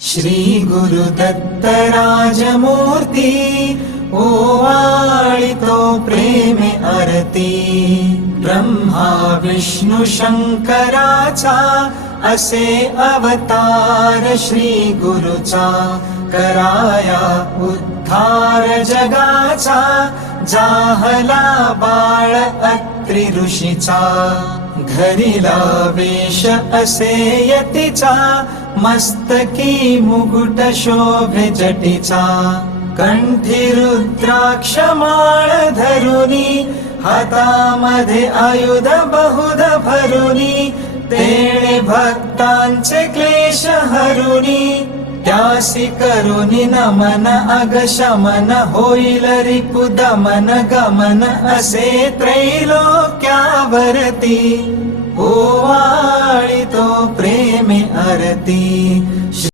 श्री गुरुदत्त राजमूर्ती ओवाळितो प्रेमे आरती ब्रह्मा विष्णु शंकराचा असे अवतार श्री गुरुचा कराया उद्धार जगाचा जाहला बाळ अत्रि ऋषीचा घरीला वेश असे यतीचा मस्तकी मुकुट शोभे जटीचा कंठी रुद्राक्ष माळ धरुनी हातामध्ये आयुध बहुध भरुनी तेणे भक्तांचे क्लेश हरुनी त्यासी करुनी नमन अग शमन होईल रिपु दमन गमन असे त्रैलोक्यावरती ओवाळितो प्रेमे आरती